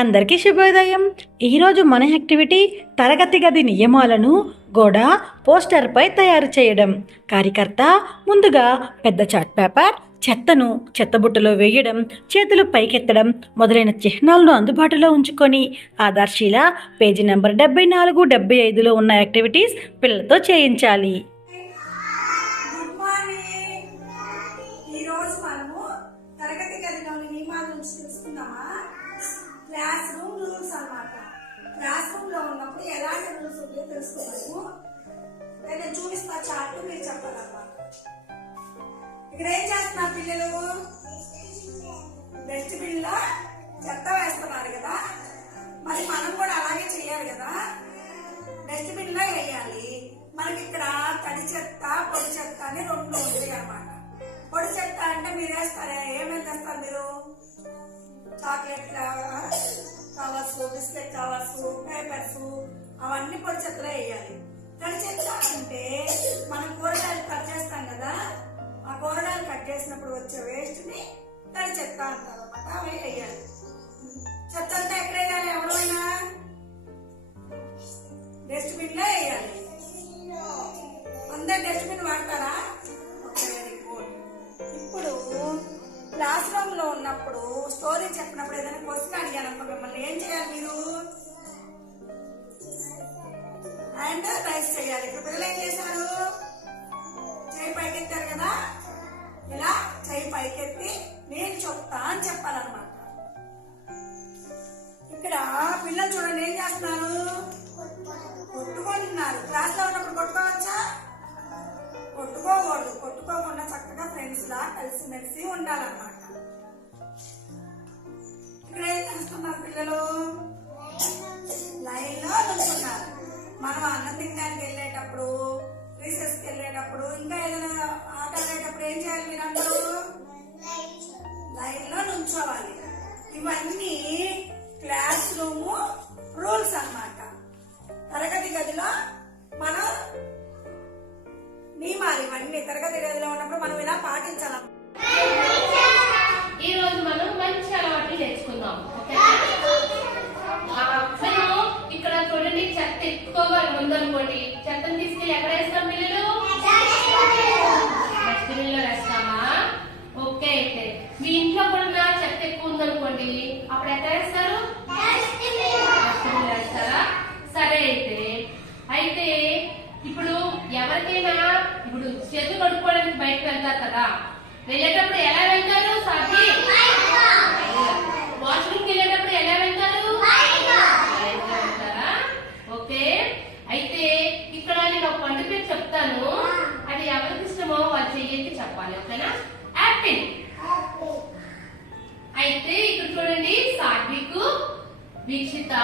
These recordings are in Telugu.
అందరికీ శుభోదయం. ఈరోజు మన యాక్టివిటీ తరగతి గది నియమాలను గోడ పోస్టర్పై తయారు చేయడం. కార్యకర్త ముందుగా పెద్ద చార్ట్ పేపర్, చెత్తను చెత్తబుట్టలో వేయడం, చేతులు పైకెత్తడం మొదలైన చిహ్నాలను అందుబాటులో ఉంచుకొని ఆధార్శీల పేజీ నెంబర్ 74, 75లో ఉన్న యాక్టివిటీస్ పిల్లలతో చేయించాలి. క్లాస్ రూమ్ రూల్స్ అన్నమాట. క్లాస్ రూమ్ లో ఉన్నప్పుడు ఎలాంటి రూల్స్ ఉంటాయో తెలుసుకోవడము. నేను చూపిస్తా చార్ట్, మీరు చెప్పాలన్నమాట. ఇక్కడ ఏం చేస్తున్నారు పిల్లలు? డస్ట్బిన్ లో చెత్త వేస్తున్నారు కదా, మరి మనం కూడా అలాగే చేయాలి కదా. డస్ట్బిన్ లో వేయాలి. మనకి ఇక్కడ తడి చెత్త, పొడి చెత్త అని రెండు ఉంటాయి అన్నమాట. పొడి చెత్త అంటే మీరు వేస్తారా? ఏమేమి తెస్తారు మీరు? Chocolate covers, biscuit covers, papers, అవన్నీ పొడి చెత్తలో వేయాలి. తడి చెత్త అంటే మనం కూరగాయలు కట్ చేస్తాం కదా, ఆ కూరగాయలు కట్ చేసినప్పుడు వచ్చే వేస్ట్ ని తడి చెత్త అంటారు అన్నమాట. అవి వేయాలి. చెత్త అంతా ఎక్కడ వేయాలి? ఎవరైనా డస్ట్బిన్ లో వేయాలి. అందరు డస్ట్బిన్ వాడతారా? Very good. ఇప్పుడు క్లాస్ రూమ్ లో ఉన్నప్పుడు స్టోరీ చెప్పినప్పుడు ఏదైనా క్వశ్చన్ అడిగాను అనుకో, మిమ్మల్ని ఏం చేయాలి? మీరు హ్యాండ్ రైస్ చేయాలి. ఇప్పుడు పిల్లలు ఏం చేశారు? చేయి పైకెత్తారు కదా, ఇలా చేయి పైకెత్తి నేను చెప్తా అని చెప్పాలన్నమాట. ఇక్కడ పిల్లలు చూడండి ఏం చేస్తున్నారు? కొట్టుకుంటున్నారు. క్లాస్ లో ఉన్నప్పుడు కొట్టుకోవచ్చా? కొట్టుకోకూడదు. కొట్టుకోకుండా చక్కగా ఫ్రెండ్స్ లా కలిసిమెలిసి ఉండాలన్నమాట. ఇక్కడ ఏం చేస్తున్నారు పిల్లలు? లైన్ లో నుంచున్నారు. మనం అన్నం తినడానికి వెళ్ళేటప్పుడు, రీసెస్ కి వెళ్ళేటప్పుడు, ఇంకా ఏదైనా ఆట ఆడేటప్పుడు ఏం చేయాలి? మీరందరూ లైన్ లో నుంచోవాలి. ఇవన్నీ క్లాస్ రూమ్ రూల్స్ అన్నమాట. తరగతి గదిలో మనం నియమాలు ఇవన్నీ తరగతి గదిలో ఉన్నప్పుడు మనం ఇలా పాటించాలి. ఈ రోజు మనం మంచి అలవాట్లు నేర్చుకుందాం. ఇక్కడ చూడండి, చెత్త ఎక్కువగా ఉందనుకోండి, చెత్తను తీసుకెళ్ళి ఎక్కడ వేస్తాం పిల్లలు? డస్ట్బిన్ లో వేస్తామా? ఓకే. అయితే మీ ఇంట్లో కూడా చెత్త ఎక్కువ ఉందనుకోండి, అప్పుడు ఎక్కడ వేస్తారు? డస్ట్బిన్ లో వేస్తారా? సరే. అయితే ఇప్పుడు ఎవరికైనా ఇప్పుడు చేతులు కడుక్కోవడానికి బయటకు వెళ్తారు కదా, వెళ్ళేటప్పుడు ఎలా వెళ్తారు? సాకి వాష్రూమ్కి వెళ్ళేటప్పుడు ఎలా వెళ్తారు? వెళ్తారా? ఓకే. అయితే ఇక్కడ నేను ఒక పండు పేరు చెప్తాను, అది ఎవరికి ఇష్టమో వాళ్ళు చెయ్యకి చెప్పాలి. ఓకేనా? యాపిల్. అయితే ఇక్కడ చూడండి, సాత్విక్, వీక్షిత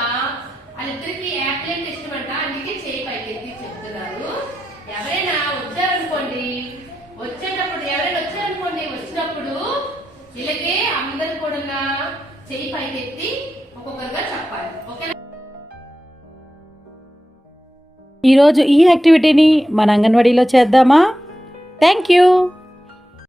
వాళ్ళిద్దరికి యాపిల్ అంటే ఇష్టమంట, అందుకే చేయి పైకెత్తి చెప్తున్నారు. ఎవరైనా వచ్చారనుకోండి, వచ్చినప్పుడు ఇలాగే అందరు కూడా చేయి పైకెత్తి ఒక్కొక్కరుగా చెప్పాలి. ఓకేనా? ఈరోజు ఈ యాక్టివిటీని మన అంగన్వాడీలో చేద్దామా? Thank you.